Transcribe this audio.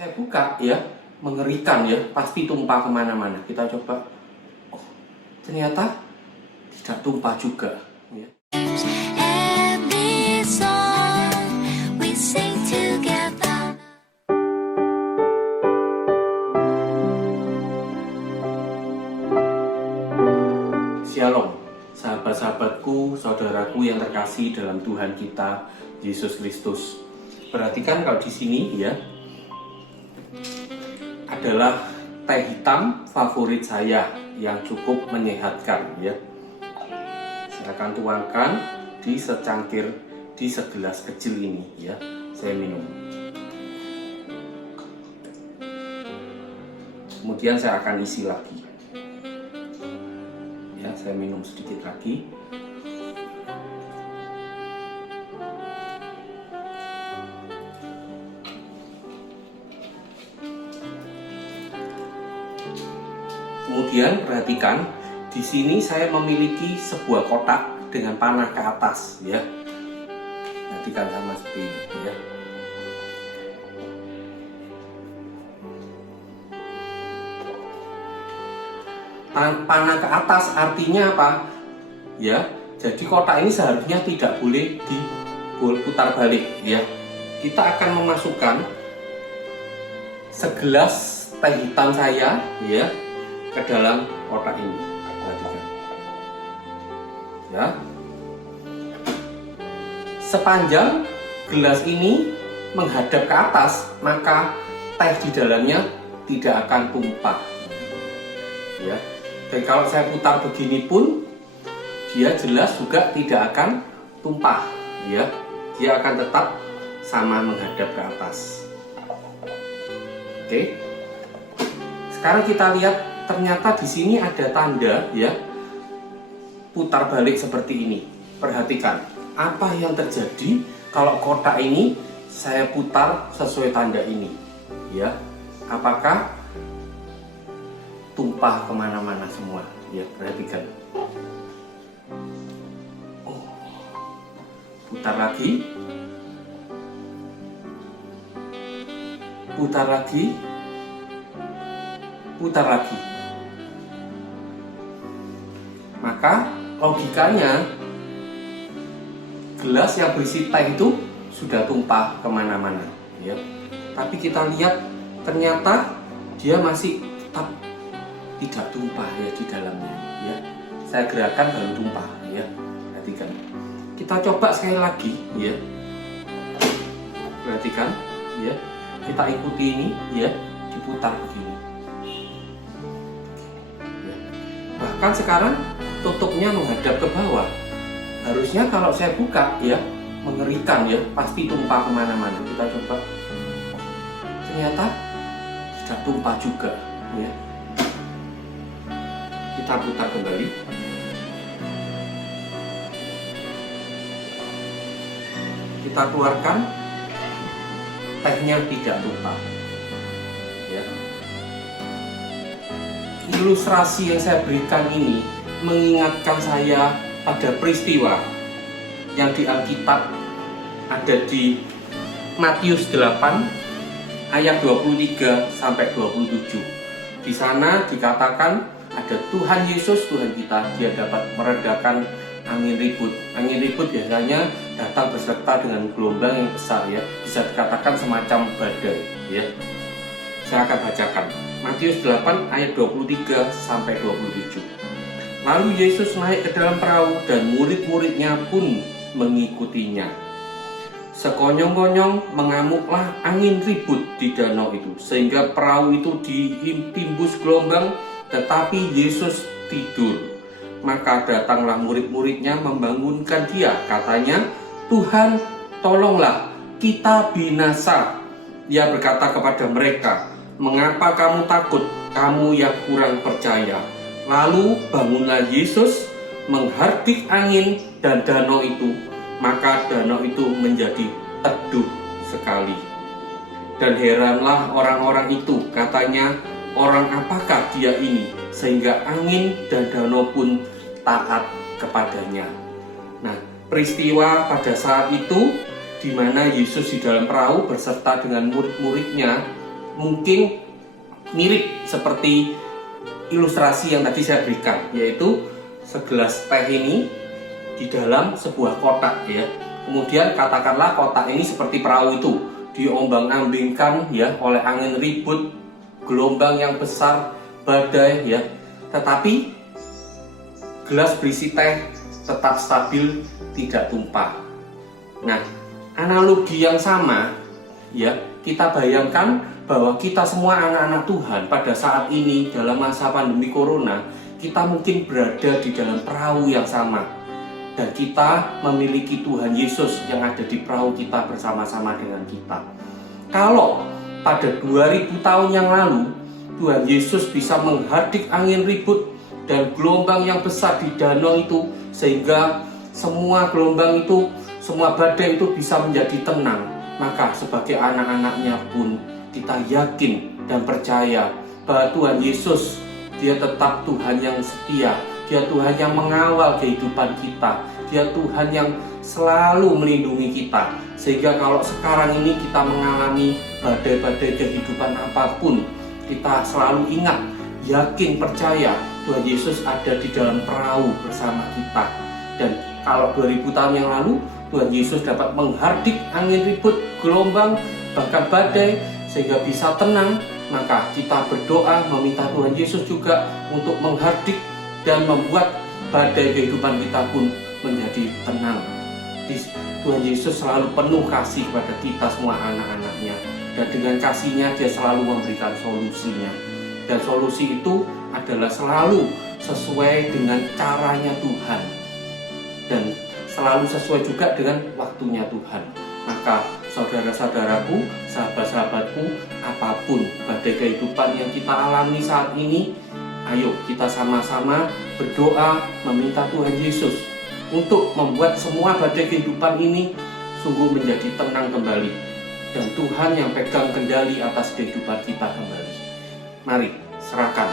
Saya buka ya, mengerikan ya, pasti tumpah kemana-mana. Kita coba. Oh, ternyata tidak tumpah juga. Ya. Shalom, sahabat-sahabatku, saudaraku yang terkasih dalam Tuhan kita Yesus Kristus. Perhatikan kalau di sini ya, adalah teh hitam favorit saya yang cukup menyehatkan ya. Saya akan tuangkan di secangkir, di segelas kecil ini ya. Saya minum. Kemudian saya akan isi lagi. Ya, saya minum sedikit lagi. Kemudian perhatikan, di sini saya memiliki sebuah kotak dengan panah ke atas, ya. Perhatikan sama seperti ini, ya. Panah ke atas artinya apa? Ya, jadi kotak ini seharusnya tidak boleh diputar balik, ya. Kita akan memasukkan segelas teh hitam saya, ya, ke dalam kotak ini. Perhatikan. Ya. Sepanjang gelas ini menghadap ke atas, maka teh di dalamnya tidak akan tumpah. Ya. Dan kalau saya putar begini pun, dia jelas juga tidak akan tumpah. Ya. Dia akan tetap sama menghadap ke atas. Oke. Sekarang kita lihat, ternyata di sini ada tanda ya, putar balik seperti ini. Perhatikan apa yang terjadi kalau kotak ini saya putar sesuai tanda ini ya. Apakah tumpah kemana-mana semua ya? Perhatikan. Oh, putar lagi, putar lagi, putar lagi. Maka logikanya gelas yang berisi teh itu sudah tumpah kemana-mana ya. Tapi kita lihat ternyata dia masih tetap tidak tumpah ya di dalamnya ya. Saya gerakan baru tumpah ya. Perhatikan. Kita coba sekali lagi ya. Perhatikan ya. Kita ikuti ini ya, diputar begini. Ya. Bahkan sekarang tutupnya menghadap ke bawah. Harusnya kalau saya buka ya, mengerikan ya, pasti tumpah kemana-mana. Kita coba. Ternyata tidak tumpah juga ya. Kita putar kembali. Kita keluarkan, tehnya tidak tumpah ya. Ilustrasi yang saya berikan ini mengingatkan saya pada peristiwa yang di Alkitab ada di Matius 8 ayat 23 sampai 27. Di sana dikatakan ada Tuhan Yesus, Tuhan kita, dia dapat meredakan angin ribut. Angin ribut biasanya datang beserta dengan gelombang yang besar ya, bisa dikatakan semacam badai ya. Saya akan bacakan Matius 8 ayat 23 sampai 27. Lalu Yesus naik ke dalam perahu dan murid-muridnya pun mengikutinya. Sekonyong-konyong mengamuklah angin ribut di danau itu, sehingga perahu itu ditimbus gelombang, tetapi Yesus tidur. Maka datanglah murid-muridnya membangunkan dia, katanya, "Tuhan, tolonglah, kita binasa." Ia berkata kepada mereka, "Mengapa kamu takut, kamu yang kurang percaya?" Lalu bangunlah Yesus, menghardik angin dan danau itu, maka danau itu menjadi teduh sekali. Dan heranlah orang-orang itu, katanya, "Orang apakah dia ini, sehingga angin dan danau pun taat kepadanya?" Nah, peristiwa pada saat itu di mana Yesus di dalam perahu berserta dengan murid-muridnya mungkin mirip seperti ilustrasi yang tadi saya berikan, yaitu segelas teh ini di dalam sebuah kotak ya. Kemudian katakanlah kotak ini seperti perahu itu, diombang-ambingkan ya oleh angin ribut, gelombang yang besar, badai ya. Tetapi gelas berisi teh tetap stabil, tidak tumpah. Nah, analogi yang sama ya, kita bayangkan bahwa kita semua anak-anak Tuhan pada saat ini dalam masa pandemi corona, kita mungkin berada di dalam perahu yang sama. Dan kita memiliki Tuhan Yesus yang ada di perahu kita bersama-sama dengan kita. Kalau pada 2000 tahun yang lalu Tuhan Yesus bisa menghardik angin ribut dan gelombang yang besar di danau itu, sehingga semua gelombang itu, semua badai itu bisa menjadi tenang, maka sebagai anak-anaknya pun kita yakin dan percaya bahwa Tuhan Yesus, Dia tetap Tuhan yang setia, Dia Tuhan yang mengawal kehidupan kita, Dia Tuhan yang selalu melindungi kita. Sehingga kalau sekarang ini kita mengalami badai-badai kehidupan apapun, kita selalu ingat, yakin, percaya Tuhan Yesus ada di dalam perahu bersama kita. Dan kalau 2000 tahun yang lalu Tuhan Yesus dapat menghardik angin ribut, gelombang, bahkan badai sehingga bisa tenang, maka kita berdoa meminta Tuhan Yesus juga untuk menghardik dan membuat badai kehidupan kita pun menjadi tenang. Tuhan Yesus selalu penuh kasih kepada kita semua anak-anaknya, dan dengan kasihnya Dia selalu memberikan solusinya. Dan solusi itu adalah selalu sesuai dengan caranya Tuhan, dan selalu sesuai juga dengan waktunya Tuhan. Maka saudara-saudaraku, sahabat-sahabatku, apapun badai kehidupan yang kita alami saat ini, ayo kita sama-sama berdoa meminta Tuhan Yesus untuk membuat semua badai kehidupan ini sungguh menjadi tenang kembali, dan Tuhan yang pegang kendali atas kehidupan kita kembali. Mari serahkan